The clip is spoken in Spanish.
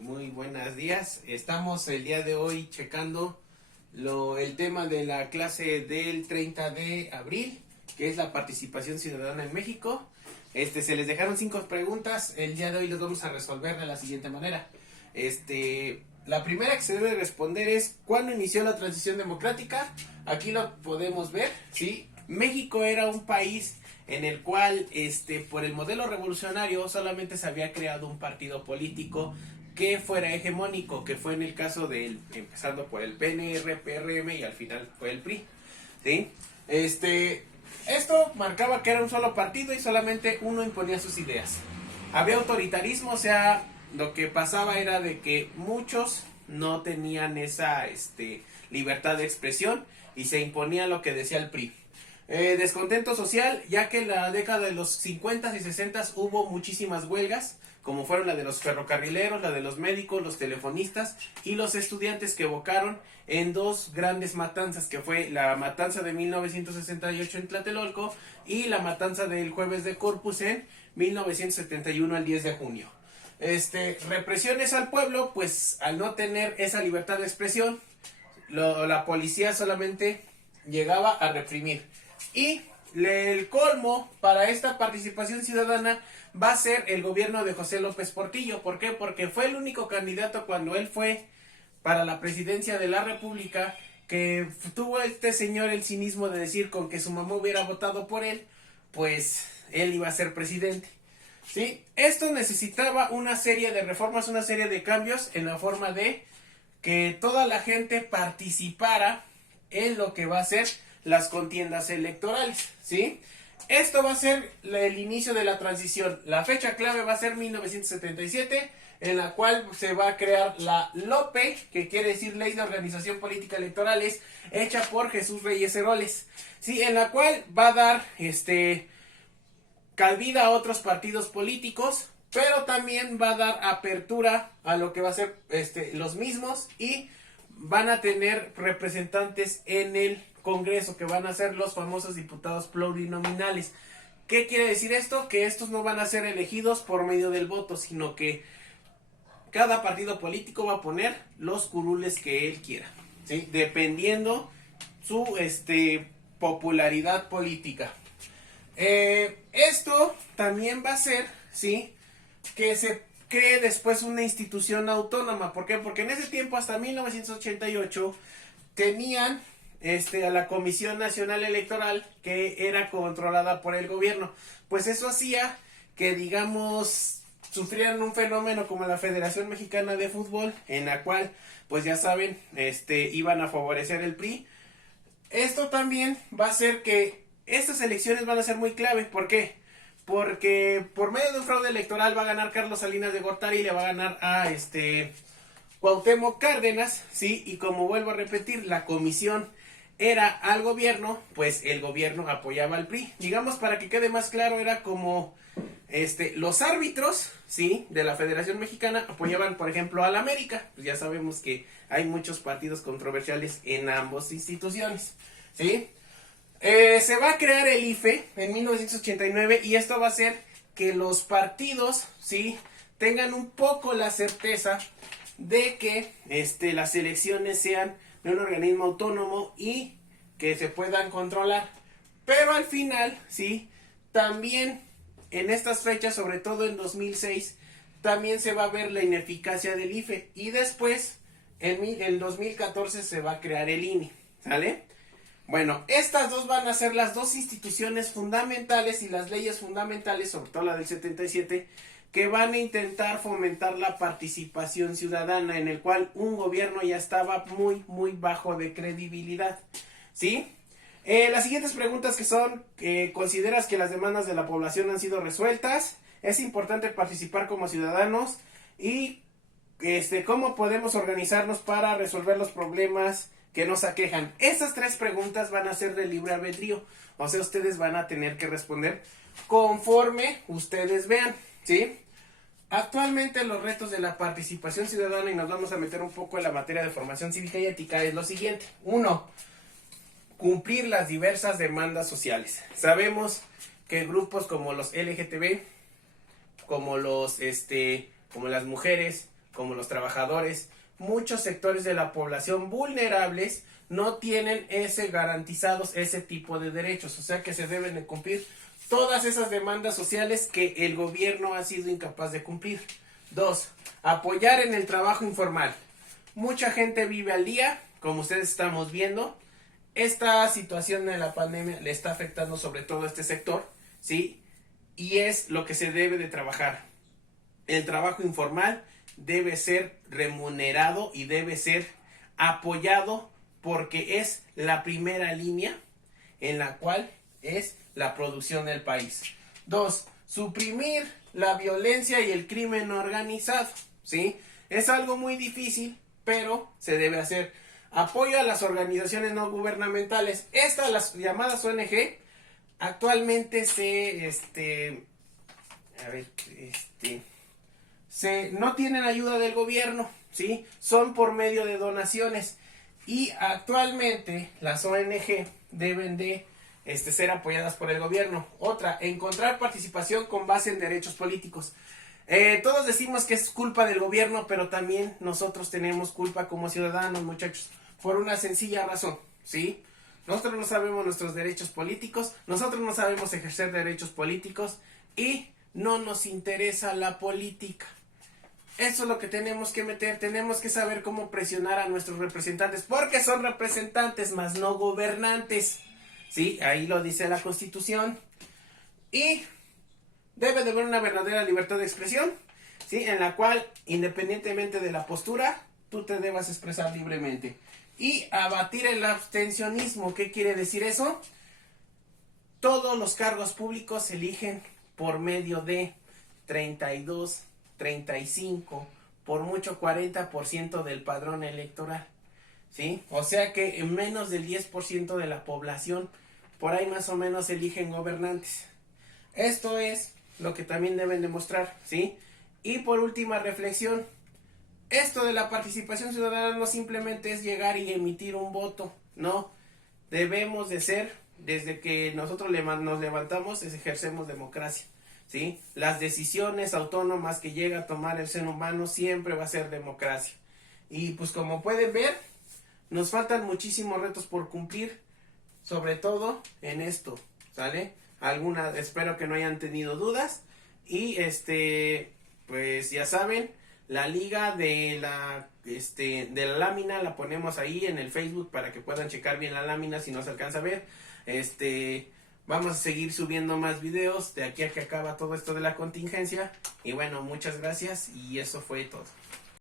Muy buenos días. Estamos el día de hoy checando el tema de la clase del 30 de abril, que es la participación ciudadana en México. Se les dejaron 5 preguntas. El día de hoy los vamos a resolver de la siguiente manera. La primera que se debe responder es: ¿cuándo inició la transición democrática? Aquí lo podemos ver, ¿sí? México era un país en el cual, por el modelo revolucionario, solamente se había creado un partido político que fuera hegemónico, que fue en el caso del, empezando por el PNR, PRM y al final fue el PRI, ¿sí? Esto marcaba que era un solo partido y solamente uno imponía sus ideas. Había autoritarismo, o sea, lo que pasaba era de que muchos no tenían esa libertad de expresión y se imponía lo que decía el PRI. Descontento social, ya que en la década de los 50 y 60 hubo muchísimas huelgas, como fueron la de los ferrocarrileros, la de los médicos, los telefonistas y los estudiantes, que evocaron en dos grandes matanzas, que fue la matanza de 1968 en Tlatelolco y la matanza del Jueves de Corpus en 1971 al 10 de junio. Represiones al pueblo, pues al no tener esa libertad de expresión, la policía solamente llegaba a reprimir. Y el colmo para esta participación ciudadana va a ser el gobierno de José López Portillo. ¿Por qué? Porque fue el único candidato cuando él fue para la presidencia de la República que tuvo señor el cinismo de decir con que su mamá hubiera votado por él, pues él iba a ser presidente. ¿Sí? Esto necesitaba una serie de reformas, una serie de cambios en la forma de que toda la gente participara en lo que va a ser las contiendas electorales, ¿sí? Esto va a ser el inicio de la transición. La fecha clave va a ser 1977, en la cual se va a crear la LOPE, que quiere decir Ley de Organización Política Electorales, hecha por Jesús Reyes Heroles, ¿sí? En la cual va a dar cabida a otros partidos políticos, pero también va a dar apertura a lo que va a ser los mismos, y van a tener representantes en el Congreso, que van a ser los famosos diputados plurinominales. ¿Qué quiere decir esto? Que estos no van a ser elegidos por medio del voto, sino que cada partido político va a poner los curules que él quiera, ¿sí? Dependiendo su popularidad política. Esto también va a ser, ¿sí?, que se cree después una institución autónoma. ¿Por qué? Porque en ese tiempo, hasta 1988, tenían a la Comisión Nacional Electoral, que era controlada por el gobierno. Pues eso hacía que, digamos, sufrieran un fenómeno como la Federación Mexicana de Fútbol, en la cual, pues ya saben, iban a favorecer el PRI. Esto también va a hacer que estas elecciones van a ser muy clave. ¿Por qué? Porque por medio de un fraude electoral va a ganar Carlos Salinas de Gortari y le va a ganar a Cuauhtémoc Cárdenas, ¿sí? Y como vuelvo a repetir, la comisión era al gobierno, pues el gobierno apoyaba al PRI. Digamos, para que quede más claro, era como los árbitros, ¿sí?, de la Federación Mexicana apoyaban, por ejemplo, al América. Pues ya sabemos que hay muchos partidos controversiales en ambas instituciones, ¿sí? Se va a crear el IFE en 1989, y esto va a hacer que los partidos, ¿sí?, tengan un poco la certeza de que las elecciones sean de un organismo autónomo y que se puedan controlar. Pero al final, ¿sí?, también en estas fechas, sobre todo en 2006, también se va a ver la ineficacia del IFE, y después en 2014 se va a crear el INE, ¿sale? Bueno, estas dos van a ser las dos instituciones fundamentales y las leyes fundamentales, sobre todo la del 77, que van a intentar fomentar la participación ciudadana, en el cual un gobierno ya estaba muy, muy bajo de credibilidad, ¿sí? Las siguientes preguntas que son: ¿consideras que las demandas de la población han sido resueltas? ¿Es importante participar como ciudadanos? Y ¿cómo podemos organizarnos para resolver los problemas que nos aquejan? Estas 3 preguntas van a ser de libre albedrío, o sea, ustedes van a tener que responder conforme ustedes vean, ¿sí? Actualmente los retos de la participación ciudadana, y nos vamos a meter un poco en la materia de formación cívica y ética, es lo siguiente. 1. Cumplir las diversas demandas sociales. Sabemos que grupos como los LGTB, como las mujeres, como los trabajadores, muchos sectores de la población vulnerables no tienen garantizados ese tipo de derechos, o sea que se deben de cumplir todas esas demandas sociales que el gobierno ha sido incapaz de cumplir. 2. Apoyar en el trabajo informal. Mucha gente vive al día, como ustedes estamos viendo. Esta situación de la pandemia le está afectando sobre todo a este sector, ¿sí? Y es lo que se debe de trabajar. El trabajo informal debe ser remunerado y debe ser apoyado porque es la primera línea en la cual es la producción del país. 2. Suprimir la violencia y el crimen organizado, ¿sí? Es algo muy difícil, pero se debe hacer. Apoyo a las organizaciones no gubernamentales. Estas, las llamadas ONG, actualmente no tienen ayuda del gobierno, ¿sí? Son por medio de donaciones. Y actualmente las ONG deben de ser apoyadas por el gobierno. Otra, encontrar participación con base en derechos políticos. Todos decimos que es culpa del gobierno, pero también nosotros tenemos culpa como ciudadanos, muchachos, por una sencilla razón, ¿sí? Nosotros no sabemos nuestros derechos políticos, nosotros no sabemos ejercer derechos políticos y no nos interesa la política. Eso es lo que tenemos que meter, tenemos que saber cómo presionar a nuestros representantes, porque son representantes más no gobernantes, ¿sí? Ahí lo dice la Constitución. Y debe de haber una verdadera libertad de expresión, ¿sí? En la cual, independientemente de la postura, tú te debas expresar libremente. Y abatir el abstencionismo. ¿Qué quiere decir eso? Todos los cargos públicos se eligen por medio de 32, 35, por mucho 40% del padrón electoral, ¿sí? O sea que en menos del 10% de la población, por ahí más o menos eligen gobernantes. Esto es lo que también deben demostrar, ¿sí? Y por última reflexión, esto de la participación ciudadana no simplemente es llegar y emitir un voto, no, debemos de ser, desde que nosotros nos levantamos, ejercemos democracia, ¿sí? Las decisiones autónomas que llega a tomar el ser humano siempre va a ser democracia. Y pues como pueden ver, nos faltan muchísimos retos por cumplir, sobre todo en esto, ¿sale? Espero que no hayan tenido dudas y pues ya saben, la liga de la lámina la ponemos ahí en el Facebook para que puedan checar bien la lámina si no se alcanza a ver. Vamos a seguir subiendo más videos de aquí a que acaba todo esto de la contingencia y bueno, muchas gracias y eso fue todo.